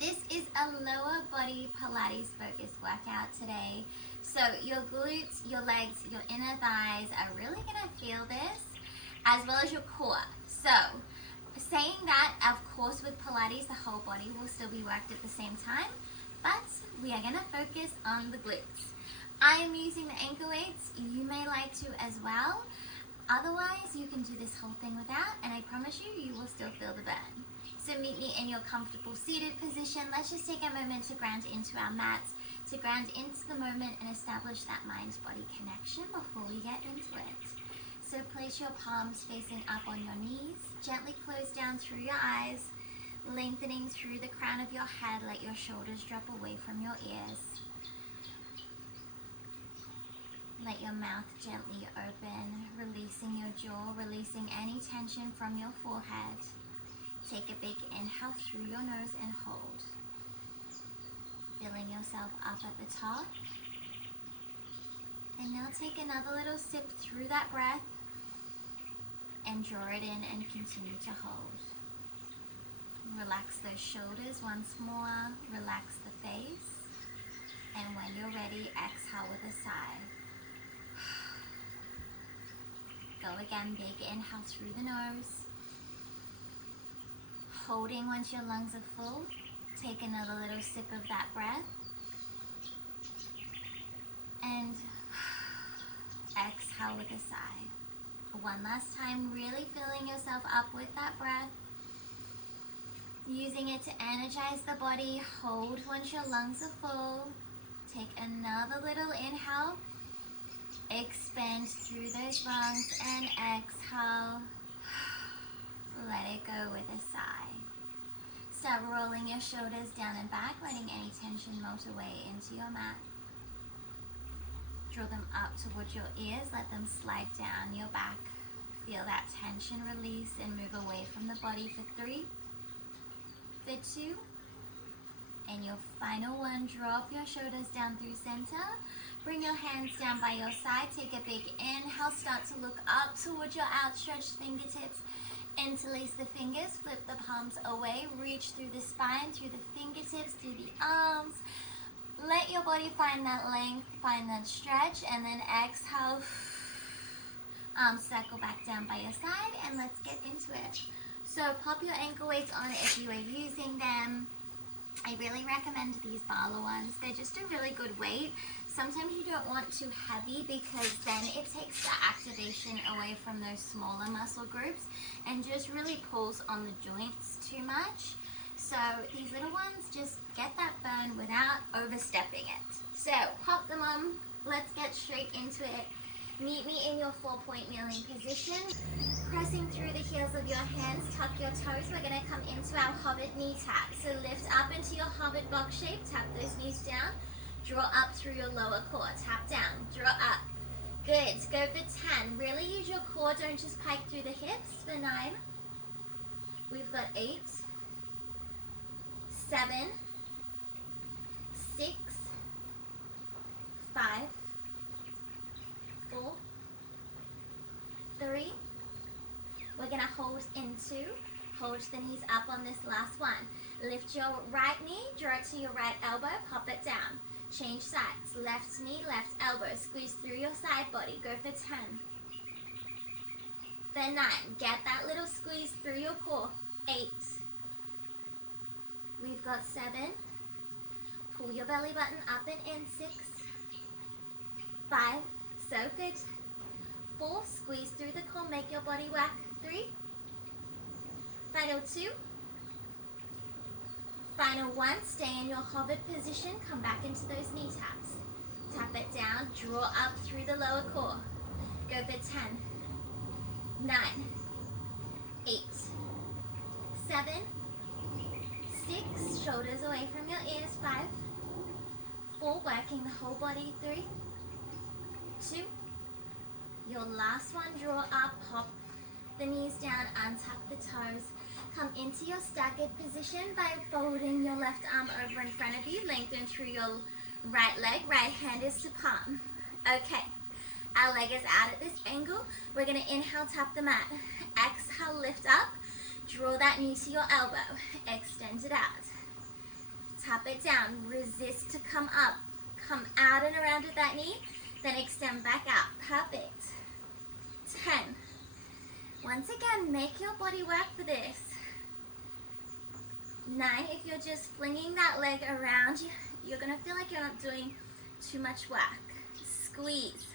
This is a lower body Pilates focused workout today. So your glutes, your legs, your inner thighs are really gonna feel this, as well as your core. So saying that, of course with Pilates, the whole body will still be worked at the same time, but we are gonna focus on the glutes. I am using the ankle weights. You may like to as well. Otherwise, you can do this whole thing without, and I promise you, you will still feel the burn. So meet me in your comfortable seated position. Let's just take a moment to ground into our mats, to ground into the moment and establish that mind-body connection before we get into it. So place your palms facing up on your knees, gently close down through your eyes, lengthening through the crown of your head. Let your shoulders drop away from your ears. Let your mouth gently open, releasing your jaw, releasing any tension from your forehead. Take a big inhale through your nose and hold. Filling yourself up at the top. And now take another little sip through that breath and draw it in and continue to hold. Relax those shoulders once more. Relax the face. And when you're ready, exhale with a sigh. Go again, big inhale through the nose. Holding once your lungs are full. Take another little sip of that breath. And exhale with a sigh. One last time, really filling yourself up with that breath. Using it to energize the body. Hold once your lungs are full. Take another little inhale. Expand through those lungs and exhale. Let it go with a sigh. Start rolling your shoulders down and back, letting any tension melt away into your mat. Draw them up towards your ears, let them slide down your back. Feel that tension release and move away from the body for 3, for 2, and your final one. Drop your shoulders down through center. Bring your hands down by your side. Take a big inhale. Start to look up towards your outstretched fingertips. Interlace the fingers. Flip the palms away. Reach through the spine, through the fingertips, through the arms. Let your body find that length, find that stretch, and then exhale. Arms circle back down by your side, and let's get into it. So pop your ankle weights on if you are using them. I really recommend these Bala ones. They're just a really good weight. Sometimes you don't want too heavy because then it takes the activation away from those smaller muscle groups and just really pulls on the joints too much. So these little ones just get that burn without overstepping it. So pop them on. Let's get straight into it. Meet me in your 4-point kneeling position. Pressing through the heels of your hands, tuck your toes. We're going to come into our hobbit knee tap. So lift up into your hobbit box shape. Tap those knees down. Draw up through your lower core. Tap down. Draw up. Good. Go for 10. Really use your core. Don't just pike through the hips. For 9. We've got 8, 7, 6, 5, 4, 3. We're going to hold into, hold the knees up on this last one. Lift your right knee, draw it to your right elbow, pop it down. Change sides, left knee, left elbow, squeeze through your side body, go for 10. For 9, get that little squeeze through your core. 8. We've got 7. Pull your belly button up and in. 6. 5. So good. 4. Squeeze through the core. Make your body work. 3. Final 2. Final 1. Stay in your hobbit position. Come back into those knee taps. Tap it down. Draw up through the lower core. Go for 10. 9. 8. 7. 6. Shoulders away from your ears. 5. 4. Working the whole body. 3. 2. Your last one, draw up, hop the knees down, untuck the toes. Come into your staggered position by folding your left arm over in front of you. Lengthen through your right leg. Right hand is to palm. Okay, our leg is out at this angle. We're going to inhale, tap the mat. Exhale, lift up. Draw that knee to your elbow. Extend it out. tap it down, resist to come up, come out and around with that knee, then extend back out. Perfect. 10. Once again, make your body work for this. 9, if you're just flinging that leg around, you're gonna feel like you're not doing too much work. Squeeze,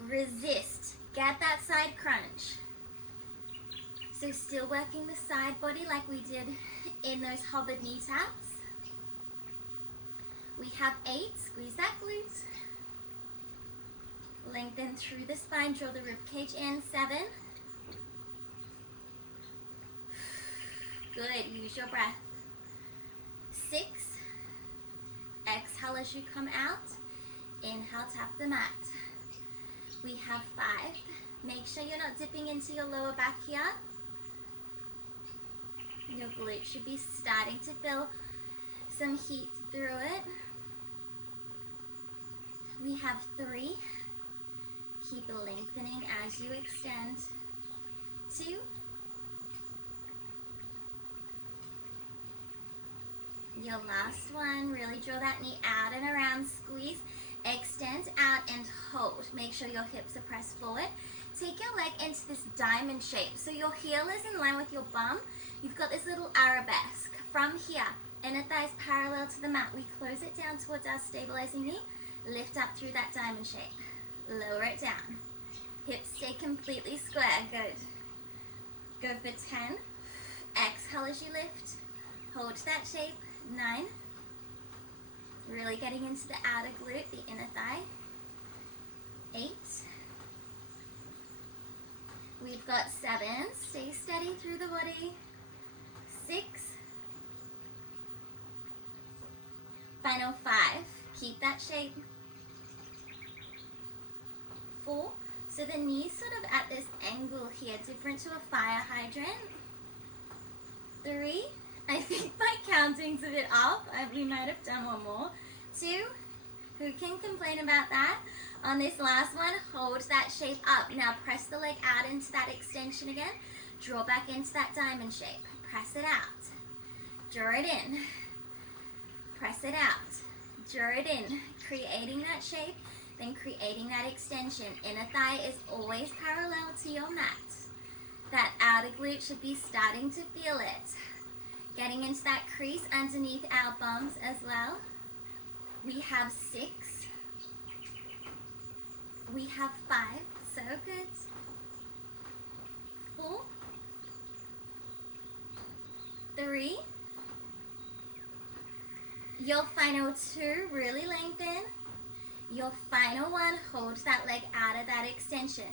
resist, get that side crunch. So still working the side body like we did in those hovered knee taps. We have 8, squeeze that glute. Lengthen through the spine, draw the rib cage in. 7. Good, use your breath. 6. Exhale as you come out. Inhale, tap the mat. We have 5. Make sure you're not dipping into your lower back here. Your glute should be starting to feel some heat through it. We have 3. Keep lengthening as you extend. 2. Your last one, really draw that knee out and around, squeeze, extend out and hold. Make sure your hips are pressed forward. Take your leg into this diamond shape. So your heel is in line with your bum. You've got this little arabesque. From here, inner thighs parallel to the mat. We close it down towards our stabilizing knee. Lift up through that diamond shape. Lower it down. Hips stay completely square. Good. Go for 10. Exhale as you lift. Hold that shape. 9. Really getting into the outer glute, the inner thigh. 8. We've got 7. Stay steady through the body. 6. Final 5. Keep that shape. 4. So the knee's sort of at this angle here, different to a fire hydrant. 3. I think my counting's a bit off. We might have done one more. 2. Who can complain about that? On this last one, hold that shape up. Now press the leg out into that extension again. Draw back into that diamond shape. Press it out. Draw it in. Press it out. Draw it in. Creating that shape, then creating that extension. Inner thigh is always parallel to your mat. That outer glute should be starting to feel it. Getting into that crease underneath our bums as well. We have 6. We have 5. So good. 4. 3. Your final 2, really lengthen. Your final one, hold that leg out of that extension.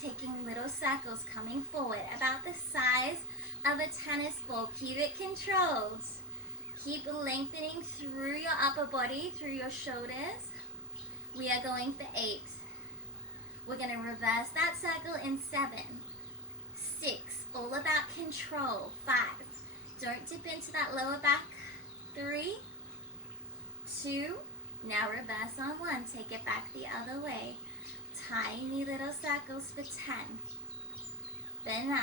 Taking little circles coming forward, about the size of a tennis ball. Keep it controlled. Keep lengthening through your upper body, through your shoulders. We are going for 8. We're going to reverse that circle in 7. 6. All about control. 5. Don't dip into that lower back. 3. 2. Now reverse on 1. Take it back the other way. Tiny little circles for 10. For 9.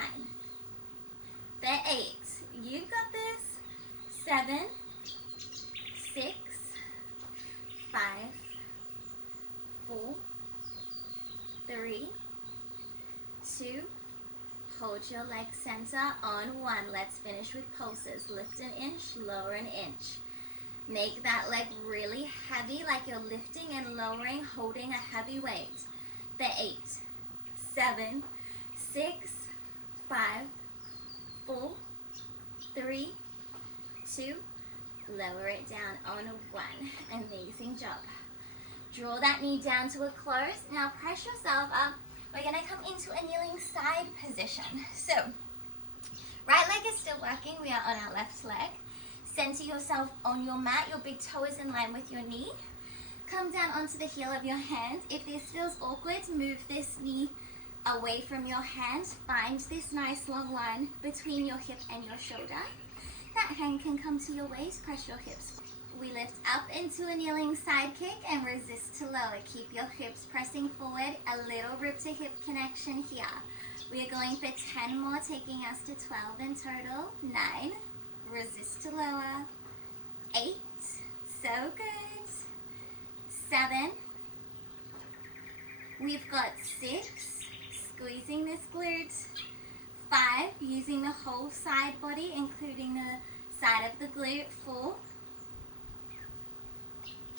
For 8. You've got this. 7. 6. 5. 4. 3. 2. Hold your leg center on 1. Let's finish with pulses. Lift an inch, lower an inch. Make that leg really heavy, like you're lifting and lowering, holding a heavy weight. For 8, 7, 6, 5, 4, 3, 2, lower it down on 1. Amazing job. Draw that knee down to a close. Now press yourself up. We're gonna come into a kneeling side position. So, right leg is still working. We are on our left leg. Center yourself on your mat. Your big toe is in line with your knee. Come down onto the heel of your hand. If this feels awkward, move this knee away from your hand. Find this nice long line between your hip and your shoulder. That hand can come to your waist. Press your hips. We lift up into a kneeling side kick and resist to lower. Keep your hips pressing forward. A little rib to hip connection here. We are going for 10 more, taking us to 12 in total. 9. Resist to lower. 8, We've got 6, squeezing this glute. 5, using the whole side body, including the side of the glute. 4,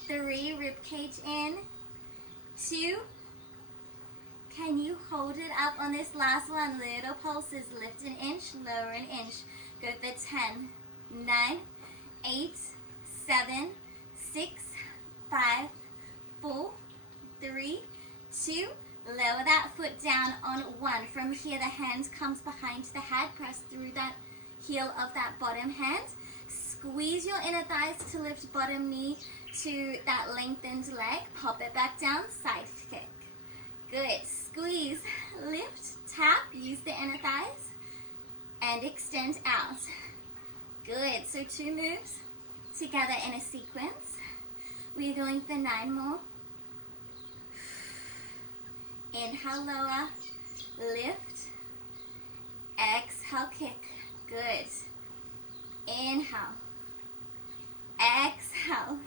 3, rib cage in. 2, can you hold it up on this last one? Little pulses, lift an inch, lower an inch. Go for 10, 9, 8, 7, 6, 5, 4, 3, 2, lower that foot down on 1. From here, the hand comes behind the head. Press through that heel of that bottom hand. Squeeze your inner thighs to lift bottom knee to that lengthened leg. Pop it back down, side kick. Good. Squeeze, lift, tap, use the inner thighs, and extend out. Good. So 2 moves together in a sequence. We're going for 9 more. Inhale, lower, lift, exhale, kick. Good. Inhale, exhale.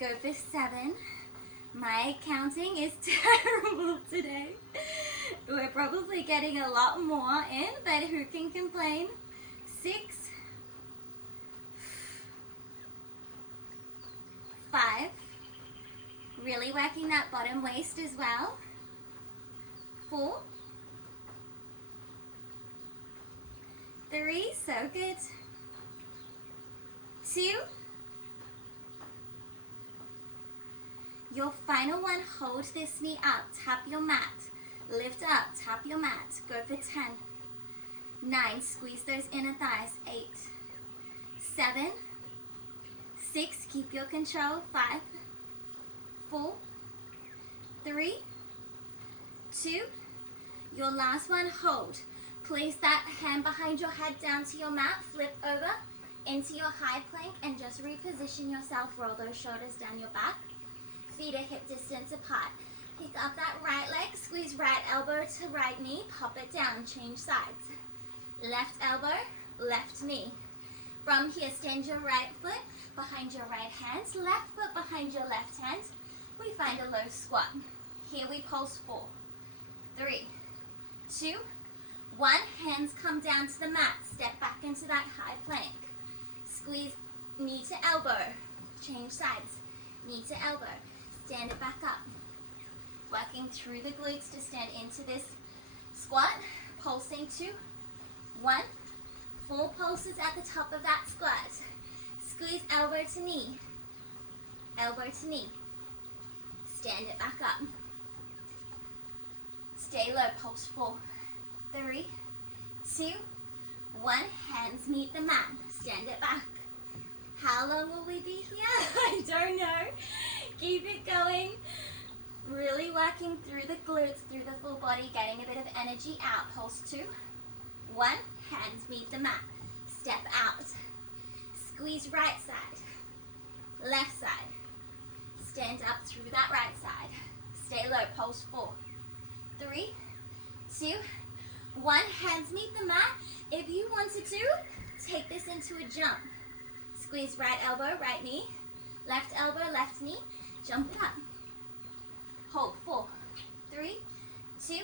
Go for 7. My counting is terrible today. We're probably getting a lot more in, but who can complain? 6, 5, really working that bottom waist as well. 4, 3, so good. 2, your final one, hold this knee up, tap your mat, lift up, tap your mat, go for 10, 9, squeeze those inner thighs, 8, 7, 6, keep your control, 5, 4, 3, 2, your last one, hold. Place that hand behind your head down to your mat, flip over into your high plank, and just reposition yourself, roll those shoulders down your back. Feet are hip distance apart. Pick up that right leg, squeeze right elbow to right knee, pop it down, change sides. Left elbow, left knee. From here, stand your right foot behind your right hand, left foot behind your left hand. We find a low squat. Here we pulse 4, 3, 2, 1. Hands come down to the mat. Step back into that high plank. Squeeze knee to elbow. Change sides. Knee to elbow. Stand it back up. Working through the glutes to stand into this squat. Pulsing 2, 1. 4 pulses at the top of that squat. Squeeze elbow to knee. Elbow to knee. Stand it back up. Stay low. Pulse 4, 3, 2, 1. Hands meet the mat. Stand it back. How long will we be here? I don't know. Keep it going. Really working through the glutes, through the full body, getting a bit of energy out. Pulse 2, 1. Hands meet the mat. Step out. Squeeze right side. Left side. Stand up through that right side. Stay low. Pulse 4, 3, 2, 1. Hands meet the mat. If you wanted to, take this into a jump. Squeeze right elbow, right knee. Left elbow, left knee. Jump it up. Hold 4, 3, 2,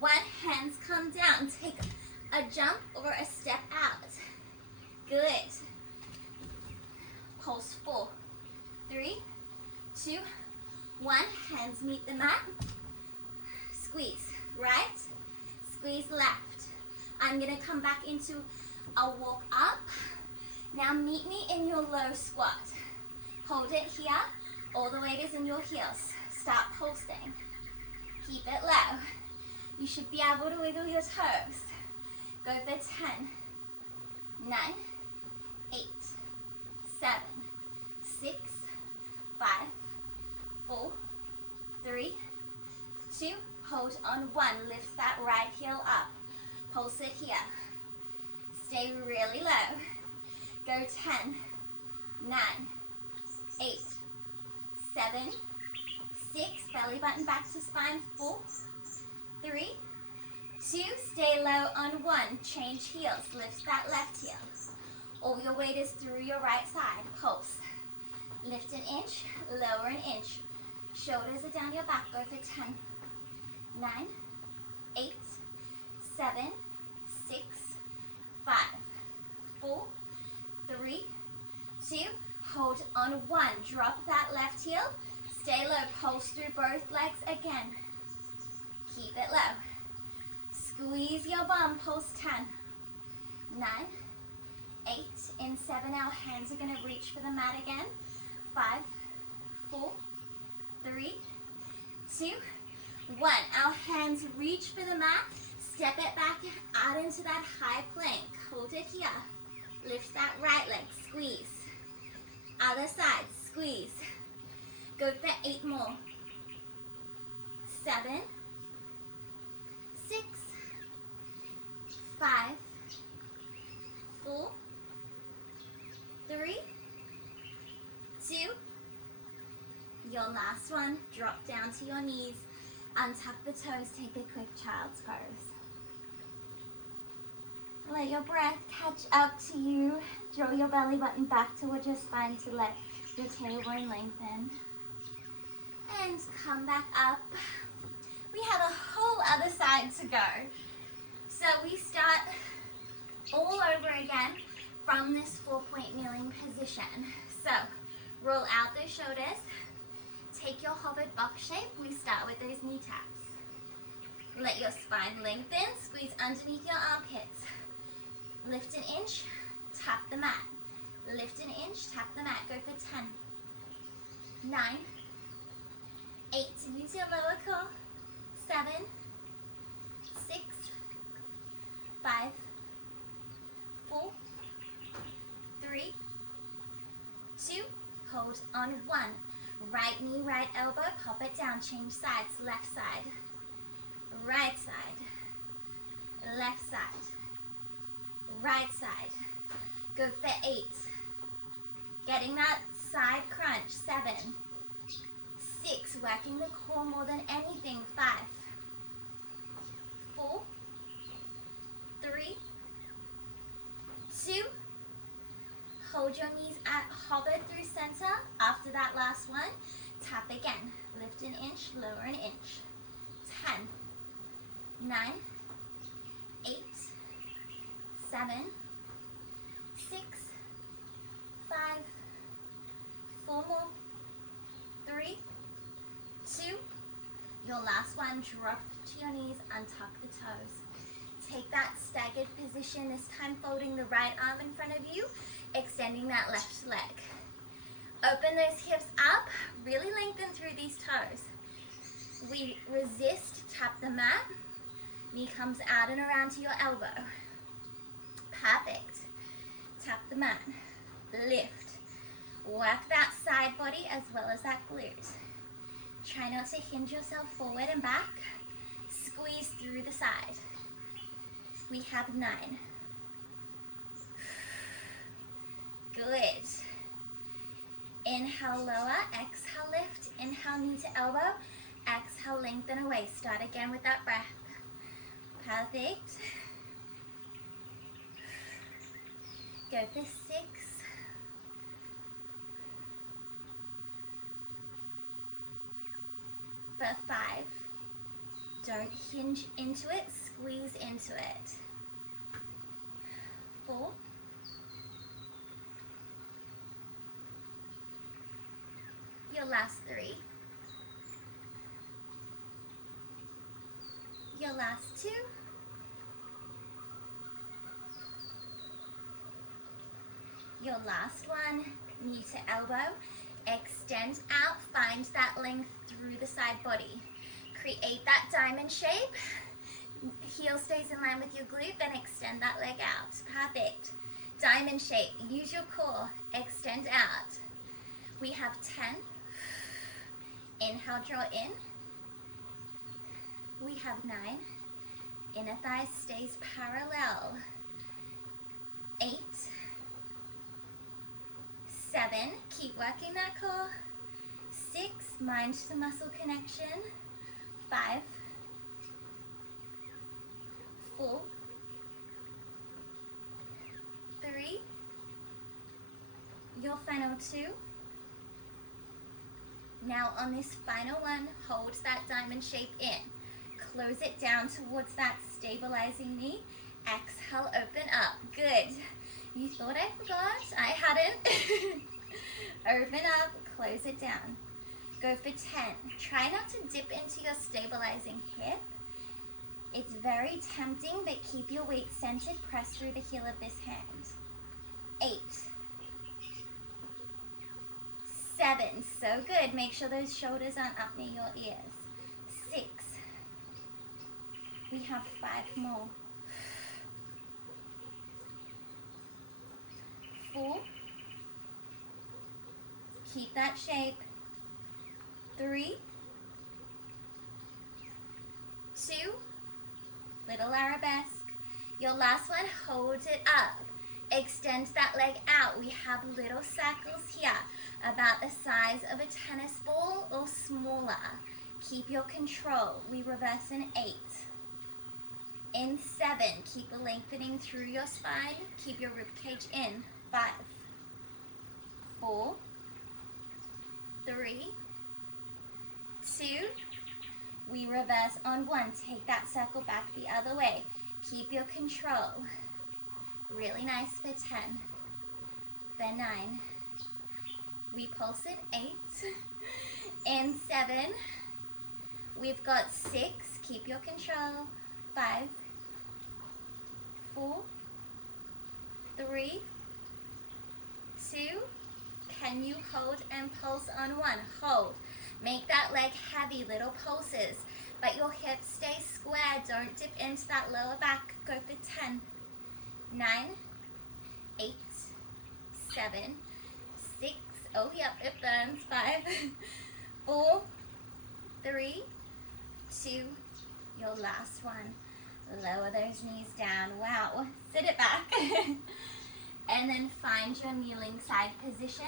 1. Hands come down. Take a jump or a step out. Good. Pulse 4, 3, 2, 1. Hands meet the mat. Squeeze right, squeeze left. I'm going to come back into a walk up. Now meet me in your low squat. Hold it here. All the weight is in your heels. Start pulsing. Keep it low. You should be able to wiggle your toes. Go for 10, 9, 8, 7, 6, 5, 4, 3, 2, hold on 1. Lift that right heel up. Pulse it here. Stay really low. Go 10, 9, 8, 7, 6. Belly button back to spine. 4, 3, 2. Stay low on 1. Change heels. Lift that left heel. All your weight is through your right side. Pulse. Lift an inch, lower an inch. Shoulders are down your back. Go for 10, 9, 8, 7, 6, 5, 4, 3, 2, hold on 1. Drop that left heel. Stay low. Pulse through both legs again. Keep it low. Squeeze your bum. Pulse 10, 9, 8, in 7. Our hands are going to reach for the mat again. 5, 4, 3, 2, 1. Our hands reach for the mat. Step it back out into that high plank. Hold it here. Lift that right leg. Squeeze. Other side. Squeeze. Go for 8 more. 7, 6, 5, 4, 3, 2. Your last one. Drop down to your knees. Untuck the toes. Take a quick child's pose. Let your breath catch up to you. Draw your belly button back towards your spine to let your tailbone lengthen. And come back up. We have a whole other side to go. So we start all over again from this 4-point kneeling position. So roll out those shoulders. Take your hovered box shape. We start with those knee taps. Let your spine lengthen. Squeeze underneath your armpits. Lift an inch, tap the mat. Lift an inch, tap the mat. Go for 10, 9, 8, use your lower core. 7, 6, 5, 4, 3, 2, hold on 1. Right knee, right elbow, pop it down, change sides, left side, right side, left side, right side. Go for 8. Getting that side crunch. 7, 6, working the core more than anything. 5, 4, 3, 2. Hold your knees at hover through center. After that last one, tap again. Lift an inch, lower an inch. 10, 9, 8, 7, 6, 5, 4 more. 3, 2. Your last one, drop to your knees, untuck the toes. Take that staggered position, this time folding the right arm in front of you, extending that left leg. Open those hips up, really lengthen through these toes. We resist, tap the mat, knee comes out and around to your elbow. Perfect. Tap the mat, lift. Work that side body as well as that glute. Try not to hinge yourself forward and back. Squeeze through the side. We have 9. Good. Inhale, lower. Exhale, lift. Inhale, knee to elbow. Exhale, lengthen away. Start again with that breath. Perfect. Go for 6. For 5. Don't hinge into it, squeeze into it. 4. Your last 3. Your last 2. Your last one, knee to elbow. Extend out, find that length through the side body. Create that diamond shape. Heel stays in line with your glute, then extend that leg out. Perfect. Diamond shape, use your core, extend out. We have 10. Inhale, draw in. We have 9. Inner thigh stays parallel. 8. 7, keep working that core. 6, mind to muscle connection. 5, 4, 3, your final 2, Now on this final one, hold that diamond shape in. Close it down towards that stabilizing knee. Exhale, open up. Good. You thought I forgot? I hadn't. Open up, close it down. Go for 10. Try not to dip into your stabilizing hip. It's very tempting, but keep your weight centered. Press through the heel of this hand. 8. 7. So good. Make sure those shoulders aren't up near your ears. 6. We have 5 more. 4. Keep that shape. 3. 2. Little arabesque. Your last one, hold it up. Extend that leg out. We have little circles here, about the size of a tennis ball or smaller. Keep your control. We reverse in 8. In 7, keep a lengthening through your spine. Keep your ribcage in. 5, 4, 3, 2. We reverse on 1. Take that circle back the other way. Keep your control. Really nice for 10. For 9. We pulse in 8. In 7. We've got 6. Keep your control. 5, 4, 3, 2. Can you hold and pulse on 1? Hold. Make that leg heavy, little pulses, but your hips stay square. Don't dip into that lower back. Go for 10, 9, 8, 7, 6. Oh, yep, it burns. 5, 4, 3, 2. Your last one. Lower those knees down. Wow. Sit it back. And then find your kneeling side position.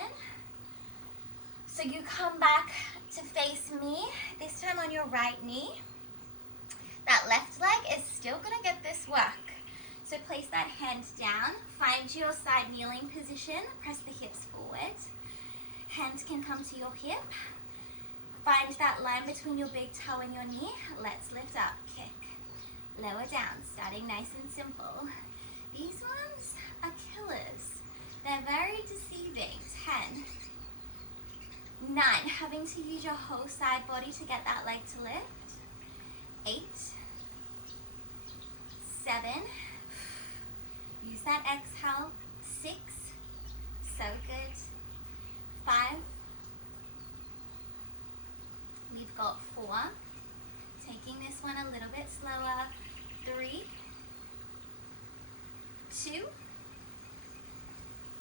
So you come back to face me, this time on your right knee. That left leg is still going to get this work. So place that hand down. Find your side kneeling position. Press the hips forward. Hands can come to your hip. Find that line between your big toe and your knee. Let's lift up. Kick. Lower down. Starting nice and simple. These ones are killers. They're very deceiving. 10, 9. Having to use your whole side body to get that leg to lift. 8, 7. Use that exhale. 6. So good. 5. We've got 4. Taking this one a little bit slower. 3, 2.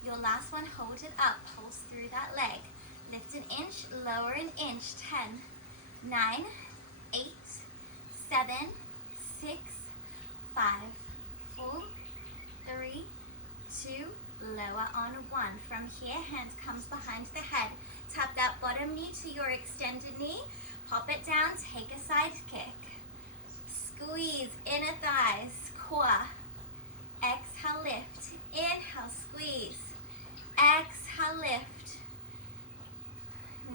Your last one, hold it up. Pulse through that leg. Lift an inch, lower an inch. 10, 9, 8, 7, 6, 5, 4, 3, 2. Lower on 1. From here, hand comes behind the head. Tap that bottom knee to your extended knee. Pop it down, take a side kick. Squeeze inner thighs, core. Exhale, lift. Inhale, squeeze. Exhale, lift.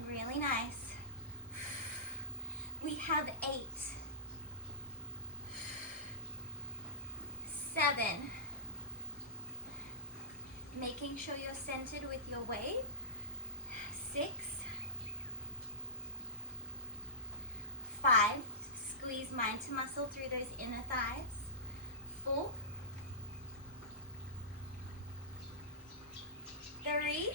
Really nice. We have 8, 7. Making sure you're centered with your weight. 6, 5. Squeeze mind to muscle through those inner thighs. 4, 3,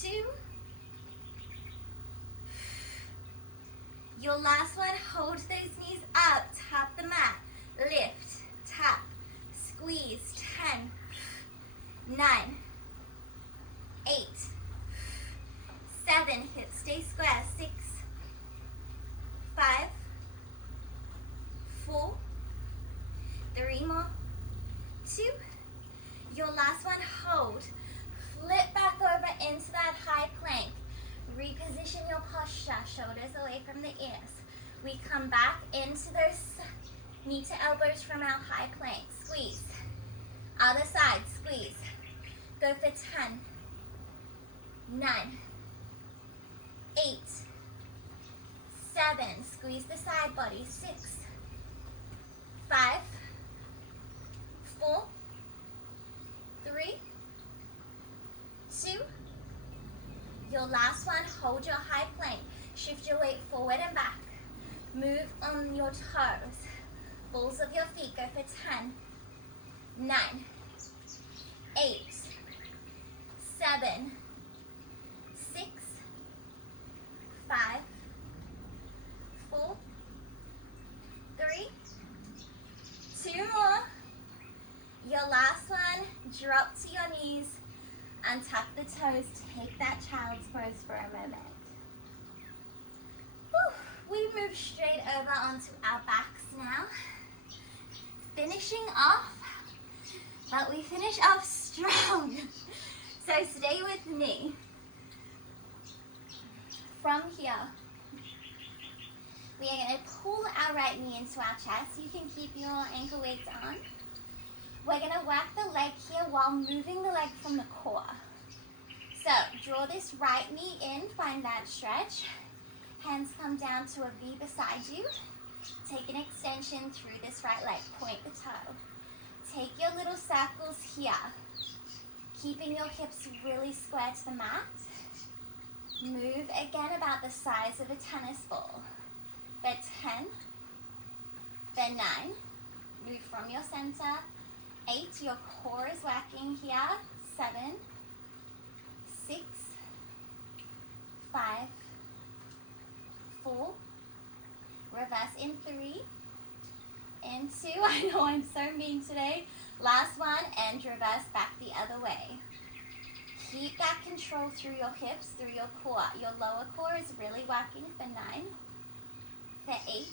2. Your last one, hold those knees up, tap the mat, lift, tap, squeeze. 10, 9, 8, 7, hips stay square. 6, 5, 4, 3 more. 2. Your last one, hold. Flip back over into that high plank. Reposition your posture, shoulders away from the ears. We come back into those knee to elbows from our high plank. Squeeze. Other side, squeeze. Go Go for 10, 9, 8, 7, squeeze the side body, 6, 5, 4, 3, 2. Your last one, hold your high plank. Shift your weight forward and back. Move on your toes. Balls of your feet, go for 10, 9, 8, 7, 6, 5, 4, 3, 2 more. Your last one, drop to your knees, untuck the toes, take that child's pose for a moment. Whew. We move straight over onto our backs now. Finishing off, but we finish off strong. So stay with me. From here, we are going to pull our right knee into our chest. You can keep your ankle weights on. We're going to work the leg here while moving the leg from the core. So draw this right knee in, find that stretch. Hands come down to a V beside you. Take an extension through this right leg, point the toe. Take your little circles here, keeping your hips really square to the mat. Move again about the size of a tennis ball. Then 10, then 9, move from your center. 8, your core is working here. 7, 6, 5, 4, reverse in 3, and 2. I know I'm so mean today. Last one, and reverse back the other way. Keep that control through your hips, through your core. Your lower core is really working for 9, for 8,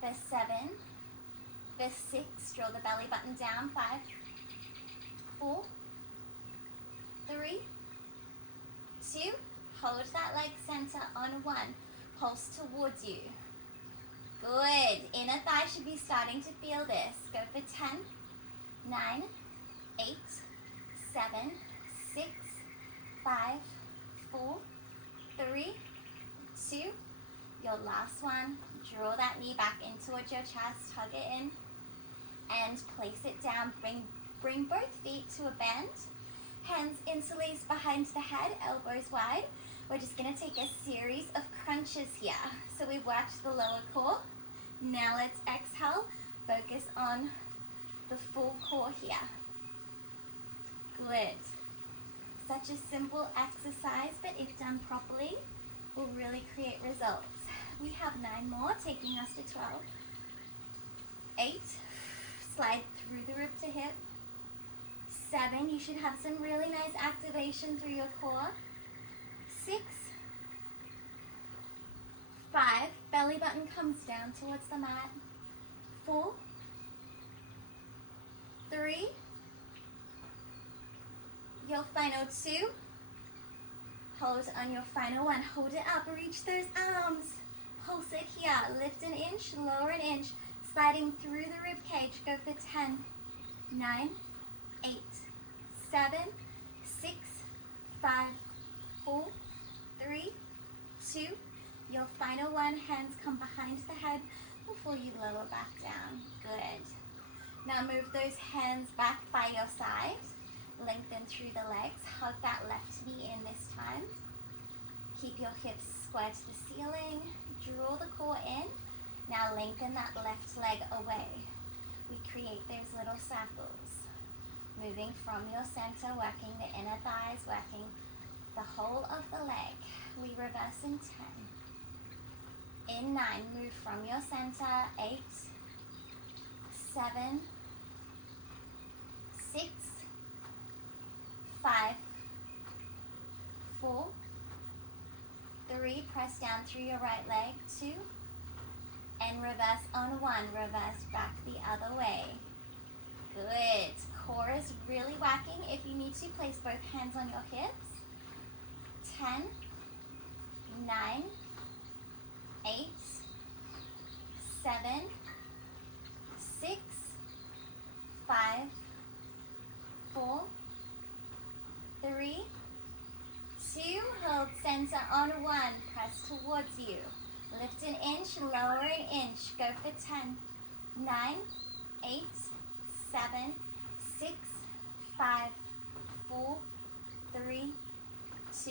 for 7, for 6, draw the belly button down, 5, 4, 3, 2, hold that leg center on 1, pulse towards you. Good, inner thigh should be starting to feel this. Go for 10, 9, 8, 7, 6, 5, 4, 3, 2, your last one. Draw that knee back in towards your chest, hug it in, and place it down. Bring both feet to a bend. Hands interlace behind the head, elbows wide. We're just going to take a series of crunches here. So we worked the lower core. Now let's exhale. Focus on the full core here. Good. Such a simple exercise, but if done properly, will really create results. We have 9 more, taking us to 12. 8, slide through the rib to hip. 7, you should have some really nice activation through your core. 6, 5, belly button comes down towards the mat. 4, 3, your final 2. Hold on your final 1. Hold it up, reach those arms. Pulse it here, lift an inch, lower an inch, sliding through the rib cage. Go for 10, 9, 8, 7, 6, 5, 4, 3, 2. Your final 1, hands come behind the head before you lower back down. Good. Now move those hands back by your side. Lengthen through the legs. Hug that left knee in this time. Keep your hips square to the ceiling. Draw the core in. Now lengthen that left leg away. We create those little circles. Moving from your center, working the inner thighs, working the whole of the leg. We reverse in 10. In 9, move from your center. 8, 7, 6, 5, 4, 3, press down through your right leg. 2, and reverse on 1, reverse back the other way. Good. Core is really working. If you need to, place both hands on your hips. 10, 9, 8, 7, 6, 5, 4, hands are on one, press towards you. Lift an inch, lower an inch. Go for 10, 9, 8, 7, 6, 5, 4, 3, 2.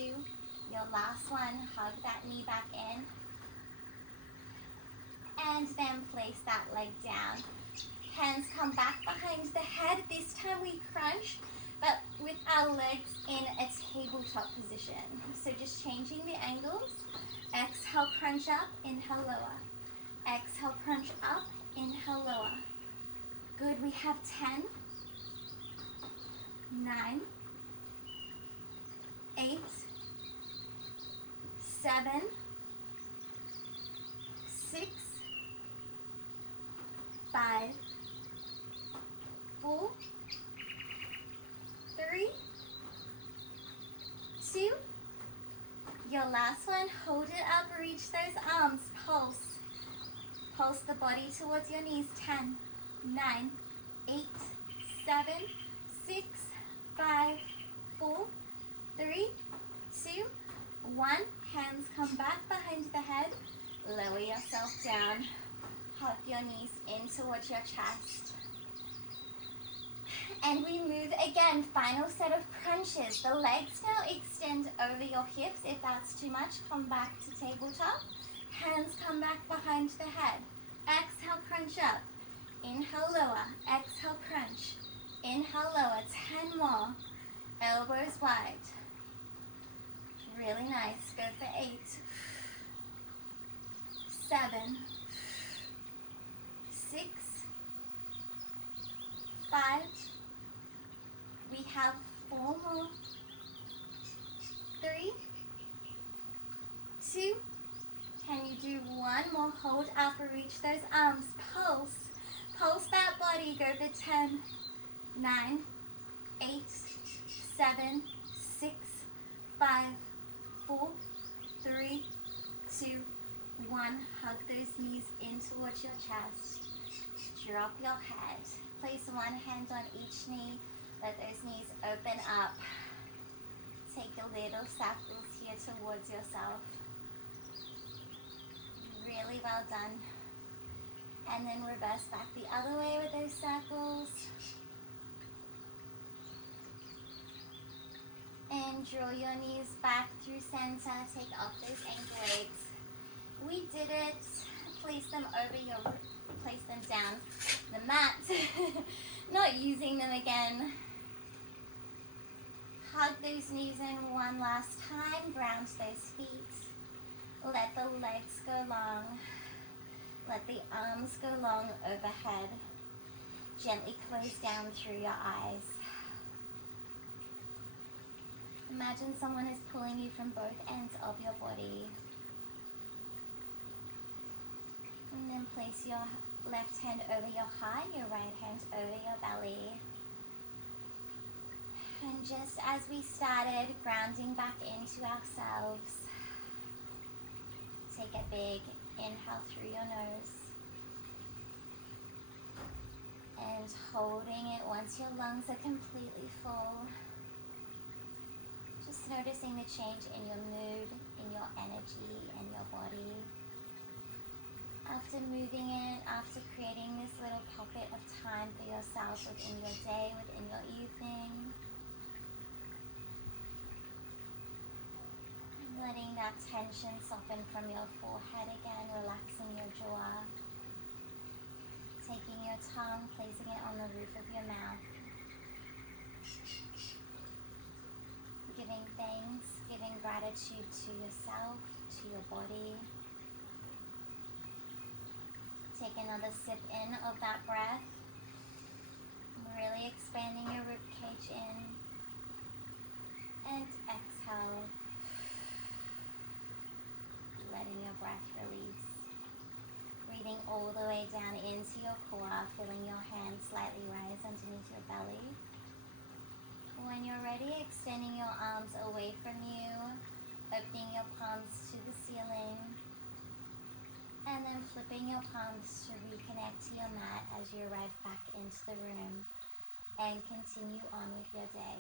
Your last one, hug that knee back in. And then place that leg down. Hands come back behind the head. This time we crunch, but with our legs in a tabletop position. So just changing the angles. Exhale, crunch up, inhale, lower. Exhale, crunch up, inhale, lower. Good, we have 10, 9, 8, 7, 6, 5, 4, 3, 2. Your last one, hold it up, reach those arms, pulse. Pulse the body towards your knees. 10, 9, 8, 7, 6, 5, 4, 3, 2, 1. Hands come back behind the head. Lower yourself down. Hug your knees in towards your chest. And we move again. Final set of crunches. The legs now extend over your hips. If that's too much, come back to tabletop. Hands come back behind the head. Exhale, crunch up. Inhale, lower. Exhale, crunch. Inhale, lower. 10 more. Elbows wide. Really nice. Go for 8, 7, 6, 5. We have 4 more. 3, 2. Can you do 1 more? Hold up, reach those arms. Pulse. Pulse that body. Go for 10, 9, 8, 7, 6, 5, 4, 3, 2, 1. Hug those knees in towards your chest. Drop your head. Place one hand on each knee. Let those knees open up. Take a little circles here towards yourself. Really well done. And then reverse back the other way with those circles. And draw your knees back through center. Take off those ankle weights. We did it. Place them down the mat. Not using them again. Hug those knees in one last time. Ground those feet. Let the legs go long. Let the arms go long overhead. Gently close down through your eyes. Imagine someone is pulling you from both ends of your body. And then place your left hand over your heart, your right hand over your belly. And just as we started, grounding back into ourselves. Take a big inhale through your nose. And holding it once your lungs are completely full. Just noticing the change in your mood, in your energy, and your body. After moving it, after creating this little pocket of time for yourself within your day, within your evening. Letting that tension soften from your forehead again, relaxing your jaw. Taking your tongue, placing it on the roof of your mouth. Giving thanks, giving gratitude to yourself, to your body. Take another sip in of that breath. Really expanding your ribcage in. And exhale. Letting your breath release. Breathing all the way down into your core, feeling your hands slightly rise underneath your belly. When you're ready, extending your arms away from you, opening your palms to the ceiling, and then flipping your palms to reconnect to your mat as you arrive back into the room and continue on with your day.